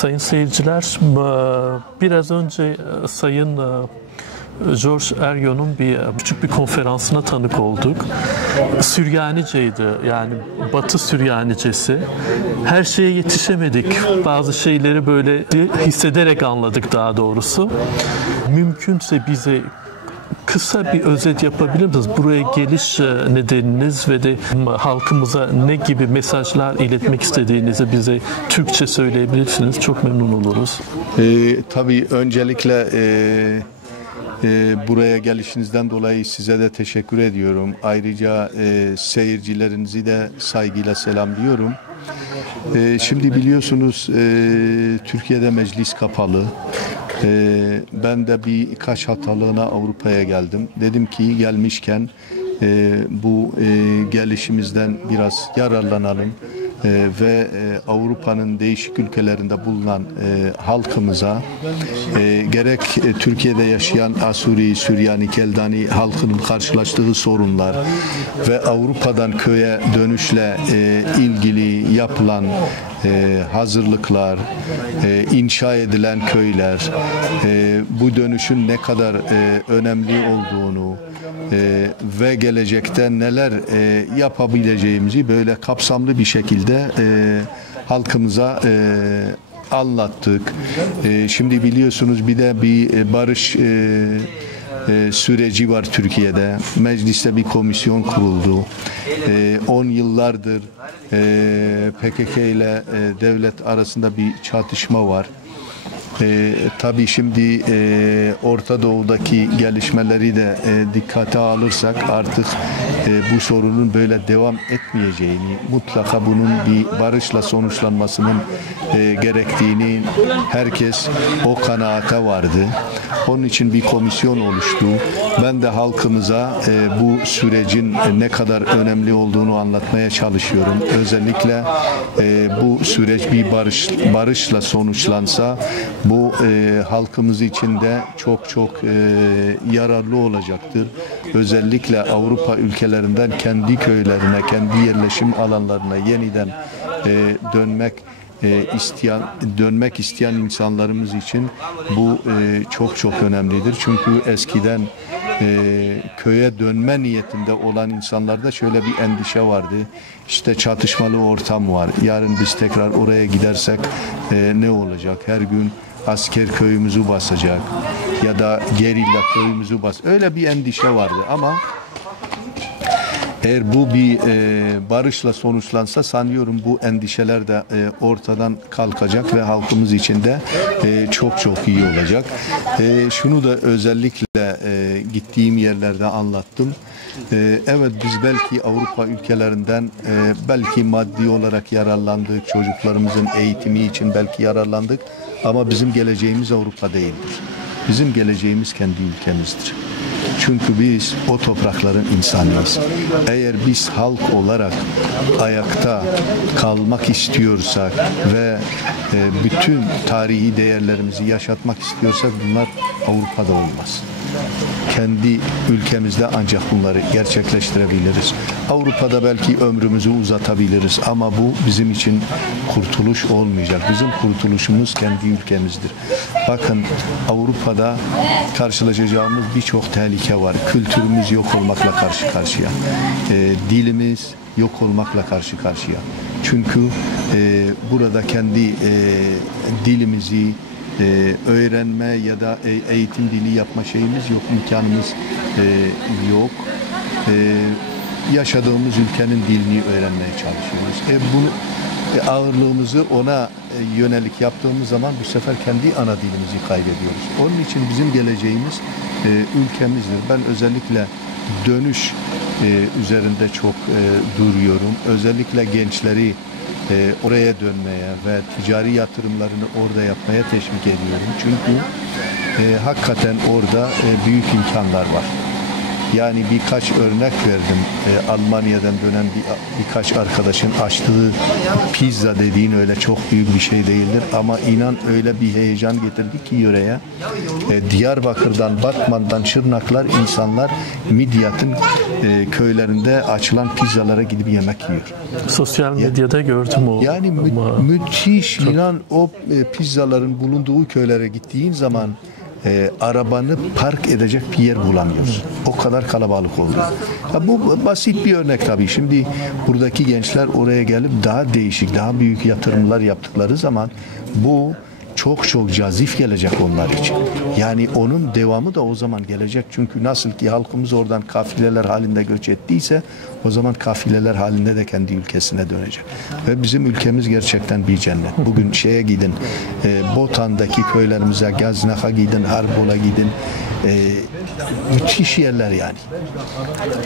Sayın seyirciler, biraz önce Sayın George Erion'un küçük bir konferansına tanık olduk. Süryaniceydi, yani Batı Süryanicesi. Her şeye yetişemedik. Bazı şeyleri böyle hissederek anladık daha doğrusu. Mümkünse bize kısa bir özet yapabilir misiniz? Buraya geliş nedeniniz ve de halkımıza ne gibi mesajlar iletmek istediğinizi bize Türkçe söyleyebilirsiniz. Çok memnun oluruz. Tabii öncelikle buraya gelişinizden dolayı size de teşekkür ediyorum. Ayrıca seyircilerinizi de saygıyla selamlıyorum. Şimdi biliyorsunuz Türkiye'de meclis kapalı. Ben de birkaç haftalığına Avrupa'ya geldim. Dedim ki gelmişken bu gelişimizden biraz yararlanalım ve Avrupa'nın değişik ülkelerinde bulunan halkımıza gerek Türkiye'de yaşayan Asuri, Süryani, Keldani halkının karşılaştığı sorunlar ve Avrupa'dan köye dönüşle ilgili yapılan hazırlıklar, inşa edilen köyler, bu dönüşün ne kadar önemli olduğunu ve gelecekte neler yapabileceğimizi böyle kapsamlı bir şekilde halkımıza anlattık. Şimdi biliyorsunuz bir de bir barış süreci var Türkiye'de. Mecliste bir komisyon kuruldu. 10 yıllardır PKK ile devlet arasında bir çatışma var. Tabii şimdi Orta Doğu'daki gelişmeleri de dikkate alırsak artık bu sorunun böyle devam etmeyeceğini, mutlaka bunun bir barışla sonuçlanmasının gerektiğini herkes o kanaate vardı. Onun için bir komisyon oluştu. Ben de halkımıza bu sürecin ne kadar önemli olduğunu anlatmaya çalışıyorum. Özellikle bu süreç bir barışla sonuçlansa bu halkımız için de çok yararlı olacaktır. Özellikle Avrupa ülkelerinden kendi köylerine, kendi yerleşim alanlarına yeniden dönmek isteyen insanlarımız için bu çok önemlidir. Çünkü eskiden köye dönme niyetinde olan insanlarda şöyle bir endişe vardı. İşte çatışmalı ortam var. Yarın biz tekrar oraya gidersek ne olacak? Her gün asker köyümüzü basacak ya da gerilla köyümüzü basacak. Öyle bir endişe vardı ama eğer bu bir barışla sonuçlansa sanıyorum bu endişeler de ortadan kalkacak ve halkımız için de çok iyi olacak. Şunu da özellikle gittiğim yerlerde anlattım. Evet biz belki Avrupa ülkelerinden belki maddi olarak yararlandık, çocuklarımızın eğitimi için belki yararlandık ama bizim geleceğimiz Avrupa değildir. Bizim geleceğimiz kendi ülkemizdir. Çünkü biz o toprakların insanıyız. Eğer biz halk olarak ayakta kalmak istiyorsak ve bütün tarihi değerlerimizi yaşatmak istiyorsak bunlar Avrupa'da olmaz. Kendi ülkemizde ancak bunları gerçekleştirebiliriz. Avrupa'da belki ömrümüzü uzatabiliriz ama bu bizim için kurtuluş olmayacak. Bizim kurtuluşumuz kendi ülkemizdir. Bakın Avrupa'da karşılaşacağımız birçok tehlike var. Kültürümüz yok olmakla karşı karşıya. Dilimiz yok olmakla karşı karşıya. Çünkü burada kendi dilimizi öğrenme ya da eğitim dili yapma şeyimiz yok, imkanımız yok. Yaşadığımız ülkenin dilini öğrenmeye çalışıyoruz. Bunu ağırlığımızı ona yönelik yaptığımız zaman bu sefer kendi ana dilimizi kaybediyoruz. Onun için bizim geleceğimiz ülkemizdir. Ben özellikle dönüş üzerinde çok duruyorum. Özellikle gençleri oraya dönmeye ve ticari yatırımlarını orada yapmaya teşvik ediyorum. Çünkü hakikaten orada büyük imkanlar var. Yani birkaç örnek verdim. Almanya'dan dönen birkaç arkadaşın açtığı pizza dediğin öyle çok büyük bir şey değildir. Ama inan öyle bir heyecan getirdi ki yöreye. Diyarbakır'dan, Batman'dan, Şırnaklar insanlar Midyat'ın köylerinde açılan pizzalara gidip yemek yiyor. Sosyal medyada gördüm o. Yani müthiş inan o pizzaların bulunduğu köylere gittiğin zaman arabanı park edecek bir yer bulamıyorsun. O kadar kalabalık oluyor. Bu basit bir örnek tabii. Şimdi buradaki gençler oraya gelip daha değişik, daha büyük yatırımlar yaptıkları zaman bu çok çok cazip gelecek onlar için. Yani onun devamı da o zaman gelecek. Çünkü nasıl ki halkımız oradan kafileler halinde göç ettiyse o zaman kafileler halinde de kendi ülkesine dönecek. Ve bizim ülkemiz gerçekten bir cennet. Bugün şeye gidin, Botan'daki köylerimize, Gaznak'a gidin, Harbol'a gidin. Müthiş yerler yani.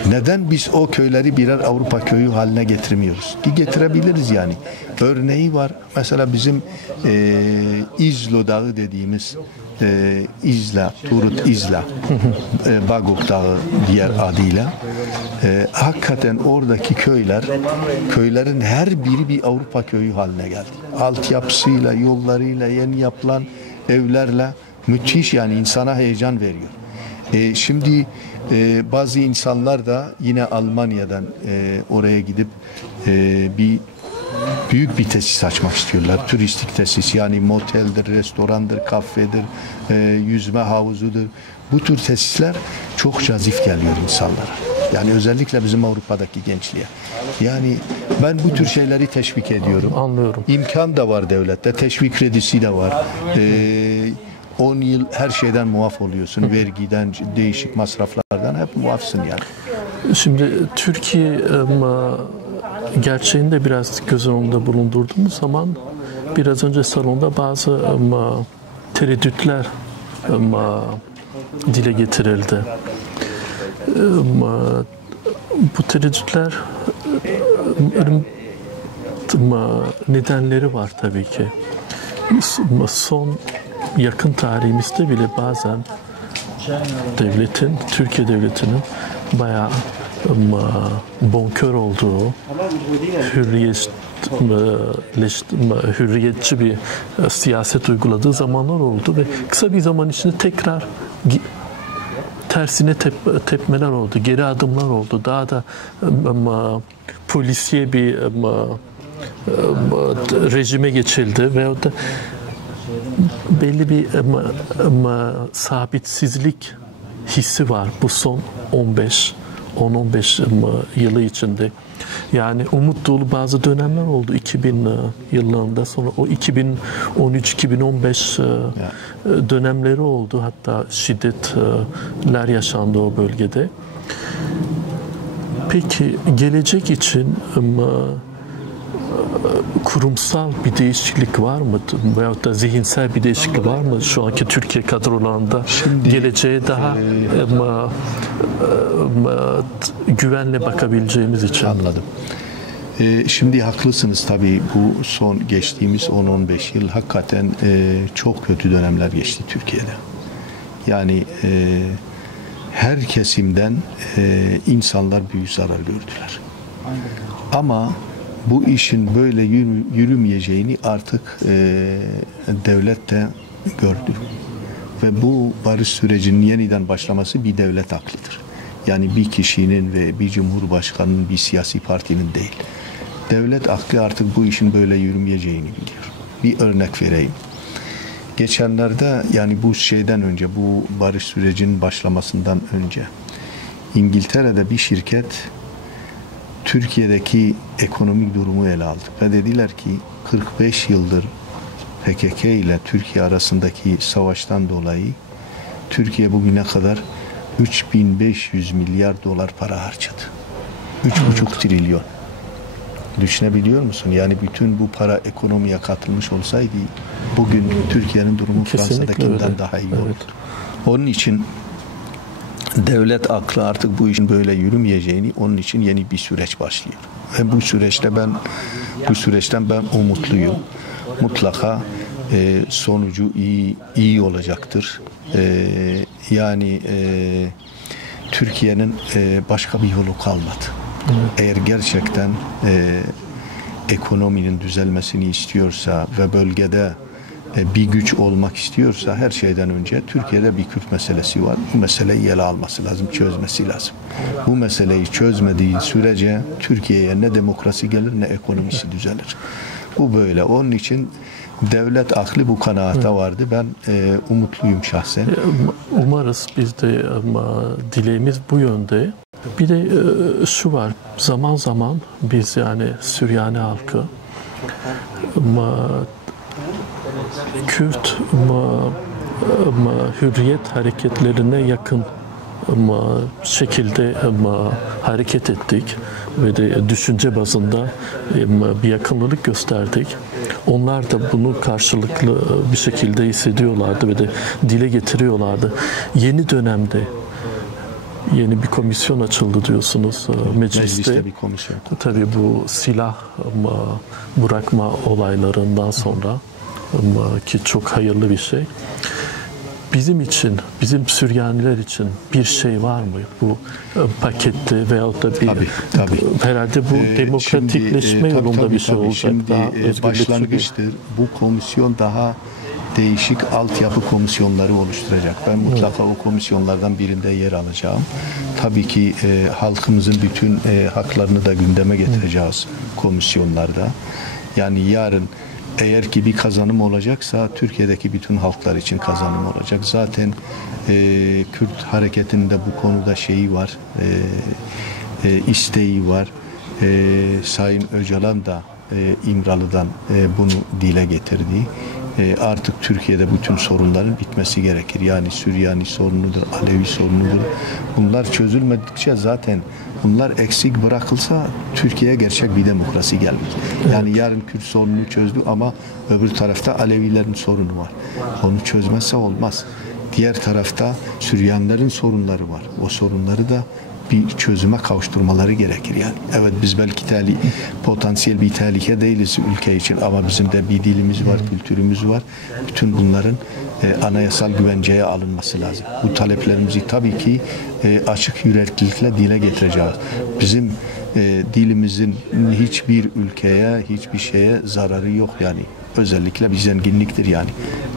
Neden biz o köyleri birer Avrupa köyü haline getirmiyoruz? Ki getirebiliriz yani. Örneği var. Mesela bizim İzlo Dağı dediğimiz İzla, Turut İzla, Bagok Dağı diğer adıyla. Hakikaten oradaki köylerin her biri bir Avrupa köyü haline geldi. Altyapısıyla, yollarıyla, yeni yapılan evlerle müthiş yani insana heyecan veriyor. Şimdi bazı insanlar da yine Almanya'dan oraya gidip büyük bir tesis açmak istiyorlar. Turistik tesis yani moteldir, restorandır, kafedir, yüzme havuzudur. Bu tür tesisler çok cazip geliyor insanlara. Yani özellikle bizim Avrupa'daki gençliğe. Yani ben bu tür şeyleri teşvik ediyorum. Anlıyorum. İmkan da var devlette, teşvik kredisi de var. 10 yıl her şeyden muaf oluyorsun. Vergiden, değişik masraflardan hep muafsın yani. Şimdi Türkiye gerçeğini de biraz göz önünde bulundurduğumuz zaman biraz önce salonda bazı tereddütler dile getirildi. Bu tereddütler nedenleri var tabii ki. Son yakın tarihimizde bile bazen Türkiye devletinin bayağı bonkör olduğu, hürriyetçi bir siyaset uyguladığı zamanlar oldu ve kısa bir zaman içinde tekrar tersine tepmeler oldu, geri adımlar oldu. Daha da polisiye bir rejime geçildi veyahut da belli bir sabitsizlik hissi var bu son 10-15 yılı içinde. Yani umut dolu bazı dönemler oldu 2000 yıllarında, sonra o 2013-2015 dönemleri oldu. Hatta şiddetler yaşandı o bölgede. Peki gelecek için kurumsal bir değişiklik var mı? Veyahut da zihinsel bir değişiklik var mı şu anki Türkiye kadrolarında? Geleceğe daha güvenle bakabileceğimiz için. Anladım. Şimdi haklısınız tabii, bu son geçtiğimiz 10-15 yıl hakikaten çok kötü dönemler geçti Türkiye'de. Yani her kesimden insanlar büyük zarar gördüler. Ama bu işin böyle yürümeyeceğini artık devlet de gördü. Ve bu barış sürecinin yeniden başlaması bir devlet aklıdır. Yani bir kişinin ve bir cumhurbaşkanının, bir siyasi partinin değil. Devlet aklı artık bu işin böyle yürümeyeceğini biliyor. Bir örnek vereyim. Geçenlerde, yani bu şeyden önce, bu barış sürecinin başlamasından önce İngiltere'de bir şirket Türkiye'deki ekonomik durumu ele aldı ve dediler ki 45 yıldır PKK ile Türkiye arasındaki savaştan dolayı Türkiye bugüne kadar 3500 milyar dolar para harcadı. 3,5 trilyon. Düşünebiliyor musun? Yani bütün bu para ekonomiye katılmış olsaydı bugün Türkiye'nin durumu Fransa'dakinden daha iyi olurdu. Onun için devlet aklı artık bu işin böyle yürümeyeceğini, onun için yeni bir süreç başlıyor. Ve bu süreçten ben umutluyum. Mutlaka sonucu iyi olacaktır. Yani Türkiye'nin başka bir yolu kalmadı. Eğer gerçekten ekonominin düzelmesini istiyorsa ve bölgede bir güç olmak istiyorsa her şeyden önce Türkiye'de bir Kürt meselesi var. Bu meseleyi ele alması lazım, çözmesi lazım. Bu meseleyi çözmediği sürece Türkiye'ye ne demokrasi gelir ne ekonomisi düzelir. Bu böyle. Onun için devlet aklı bu kanaate vardı. Ben umutluyum şahsen. Umarız biz de dileğimiz bu yönde. Bir de şu var. Zaman zaman biz yani Süryani halkı Kürt hürriyet hareketlerine yakın şekilde hareket ettik ve de düşünce bazında bir yakınlık gösterdik. Onlar da bunu karşılıklı bir şekilde hissediyorlardı ve de dile getiriyorlardı. Yeni dönemde yeni bir komisyon açıldı diyorsunuz mecliste. Bir komisyon. Tabii bu silah bırakma olaylarından sonra ki çok hayırlı bir şey. Bizim için, bizim Süryaniler için bir şey var mı? Bu pakette veyahut da bir tabii. Herhalde bu demokratikleşme yolunda bir şey olacak. Şimdi başlangıçtır. Bu komisyon daha değişik altyapı komisyonları oluşturacak. Ben mutlaka o komisyonlardan birinde yer alacağım. Tabii ki halkımızın bütün haklarını da gündeme getireceğiz komisyonlarda. Yani yarın eğer ki bir kazanım olacaksa Türkiye'deki bütün halklar için kazanım olacak. Zaten Kürt hareketinde bu konuda şeyi var, isteği var. Sayın Öcalan da İmralı'dan bunu dile getirdi. Artık Türkiye'de bütün sorunların bitmesi gerekir. Yani Süryani sorunudur, Alevi sorunudur. Bunlar çözülmedikçe zaten bunlar eksik bırakılsa Türkiye'ye gerçek bir demokrasi gelmez. Yani yarın Kürt sorununu çözdü ama öbür tarafta Alevilerin sorunu var. Onu çözmezse olmaz. Diğer tarafta Süryanilerin sorunları var. O sorunları da bir çözüme kavuşturmaları gerekir yani. Evet biz belki potansiyel bir tehlike değiliz ülke için ama bizim de bir dilimiz var, kültürümüz var. Bütün bunların anayasal güvenceye alınması lazım. Bu taleplerimizi tabii ki açık yüreklilikle dile getireceğiz. Bizim dilimizin hiçbir ülkeye, hiçbir şeye zararı yok yani. Özellikle bir zenginliktir yani.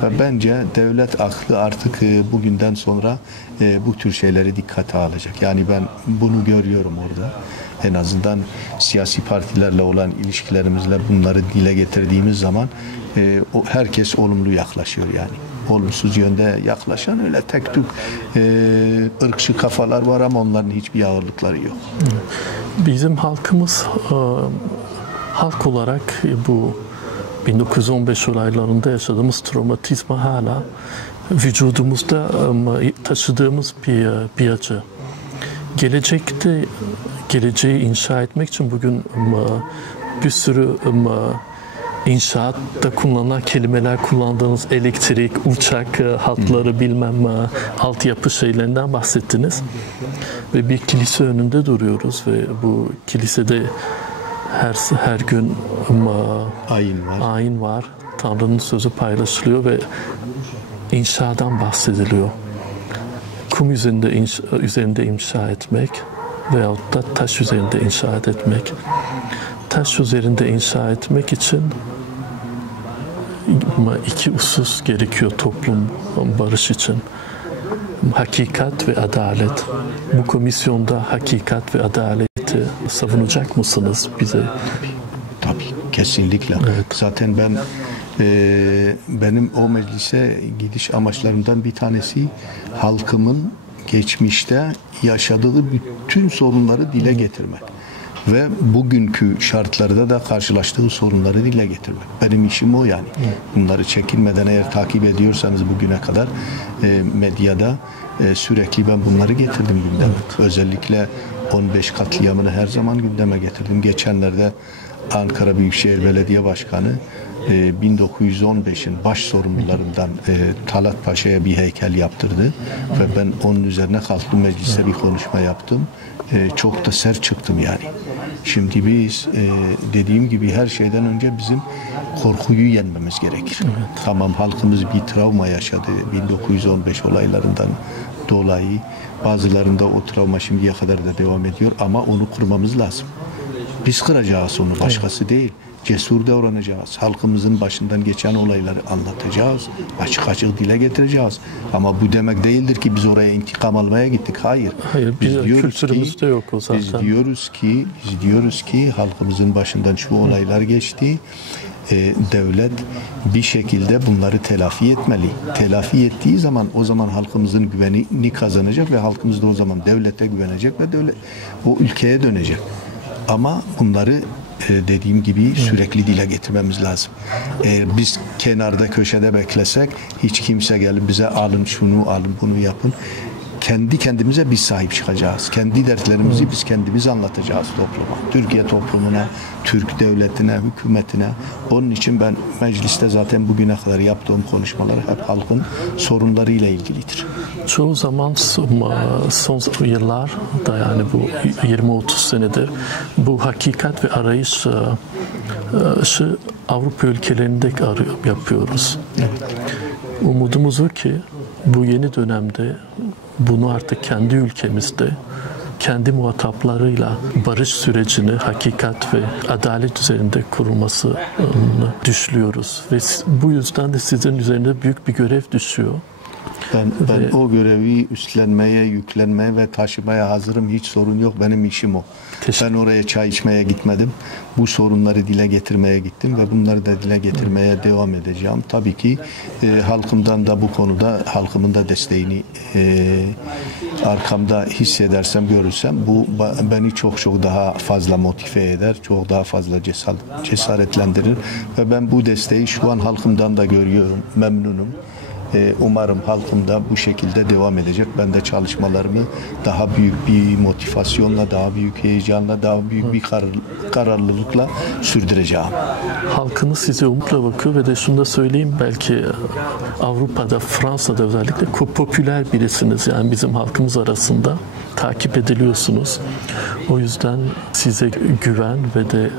Ve bence devlet aklı artık bugünden sonra bu tür şeyleri dikkate alacak. Yani ben bunu görüyorum orada. En azından siyasi partilerle olan ilişkilerimizle bunları dile getirdiğimiz zaman herkes olumlu yaklaşıyor yani. Olumsuz yönde yaklaşan öyle tek tük ırkçı kafalar var ama onların hiçbir ağırlıkları yok. Bizim halkımız halk olarak bu 1915 olaylarında yaşadığımız travmatizma hala vücudumuzda taşıdığımız bir acı. Geleceği inşa etmek için bugün bir sürü inşaatta kullanılan kelimeler kullandığınız elektrik, uçak hatları bilmem altyapı şeylerinden bahsettiniz. Ve bir kilise önünde duruyoruz ve bu kilisede her gün ayin var. Tanrı'nın sözü paylaşılıyor ve inşadan bahsediliyor. Kum üzerinde inşa etmek veyahut da taş üzerinde inşa etmek. Taş üzerinde inşa etmek için iki husus gerekiyor toplum barış için. Hakikat ve adalet. Bu komisyonda hakikat ve adaleti savunacak mısınız bize? Tabii, kesinlikle. Evet. Zaten benim o meclise gidiş amaçlarımdan bir tanesi halkımın geçmişte yaşadığı bütün sorunları dile getirmek. Ve bugünkü şartlarda da karşılaştığı sorunları dile getirmek. Benim işim o yani. Bunları çekinmeden eğer takip ediyorsanız bugüne kadar medyada sürekli ben bunları getirdim gündeme. Evet. Özellikle 15 katliamını her zaman gündeme getirdim. Geçenlerde Ankara Büyükşehir Belediye Başkanı 1915'in baş sorumlularından Talat Paşa'ya bir heykel yaptırdı ve ben onun üzerine kalktım meclise bir konuşma yaptım. Çok da sert çıktım yani. Şimdi biz dediğim gibi her şeyden önce bizim korkuyu yenmemiz gerekir. Evet. Tamam halkımız bir travma yaşadı 1915 olaylarından dolayı bazılarında o travma şimdiye kadar da devam ediyor ama onu kurmamız lazım. Biz kıracağız onu, başkası değil. Cesur davranacağız. Halkımızın başından geçen olayları anlatacağız. Açık açık dile getireceğiz. Ama bu demek değildir ki biz oraya intikam almaya gittik. Hayır. Hayır, kültürümüzde yok o zaten. Biz diyoruz ki halkımızın başından şu olaylar geçti. Devlet bir şekilde bunları telafi etmeli. Telafi ettiği zaman o zaman halkımızın güvenini kazanacak ve halkımız da o zaman devlete güvenecek ve devlet o ülkeye dönecek. Ama bunları dediğim gibi sürekli dile getirmemiz lazım. Eğer biz kenarda köşede beklesek hiç kimse gelip bize alın şunu alın bunu yapın. Kendi kendimize biz sahip çıkacağız. Kendi dertlerimizi biz kendimiz anlatacağız topluma. Türkiye toplumuna, Türk devletine, hükümetine. Onun için ben mecliste zaten bugüne kadar yaptığım konuşmalar hep halkın sorunlarıyla ilgilidir. Çoğu zaman son yıllarda yani bu 20-30 senedir bu hakikat ve arayış Avrupa ülkelerinde yapıyoruz. Umudumuz o ki bu yeni dönemde bunu artık kendi ülkemizde kendi muhataplarıyla barış sürecini hakikat ve adalet üzerinde kurulmasını düşlüyoruz. Ve bu yüzden de sizin üzerinde büyük bir görev düşüyor. Ben o görevi üstlenmeye, yüklenmeye ve taşımaya hazırım. Hiç sorun yok. Benim işim o. Ben oraya çay içmeye gitmedim. Bu sorunları dile getirmeye gittim ve bunları da dile getirmeye devam edeceğim. Tabii ki halkımdan da bu konuda halkımın da desteğini arkamda hissedersem, görürsem bu beni çok daha fazla motive eder. Çok daha fazla cesaretlendirir ve ben bu desteği şu an halkımdan da görüyorum. Memnunum. Umarım halkım da bu şekilde devam edecek. Ben de çalışmalarımı daha büyük bir motivasyonla, daha büyük heyecanla, daha büyük bir kararlılıkla sürdüreceğim. Halkınız size umutla bakıyor ve de şunu da söyleyeyim, belki Avrupa'da, Fransa'da özellikle popüler birisiniz. Yani bizim halkımız arasında takip ediliyorsunuz. O yüzden size güven ve de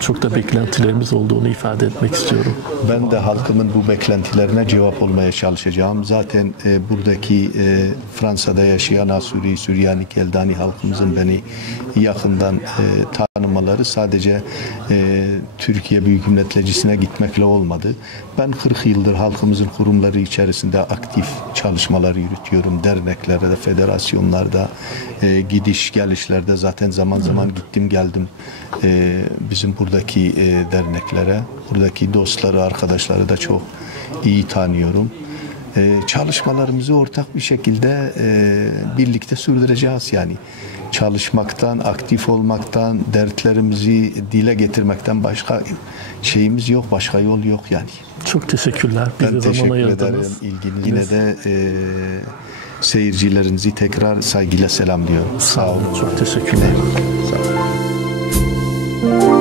çok da beklentilerimiz olduğunu ifade etmek istiyorum. Ben de halkımın bu beklentilerine cevap olmaya çalışacağım. Zaten buradaki Fransa'da yaşayan Asuri, Süryani, Keldani halkımızın beni yakından tanımaları sadece Türkiye Büyük Millet Meclisi'ne gitmekle olmadı. Ben 40 yıldır halkımızın kurumları içerisinde aktif çalışmalar yürütüyorum. Derneklerde, federasyonlarda, gidiş gelişlerde zaten zaman zaman gittim geldim. Bizim buradaki derneklere, buradaki dostları, arkadaşları da çok iyi tanıyorum. Çalışmalarımızı ortak bir şekilde birlikte sürdüreceğiz yani. Çalışmaktan, aktif olmaktan, dertlerimizi dile getirmekten başka şeyimiz yok, başka yol yok yani. Çok teşekkürler. Ben teşekkür ederim ilginiz. Yine de seyircilerinizi tekrar saygıyla selamlıyorum. Sağ olun. Çok teşekkürler. Sağ olun.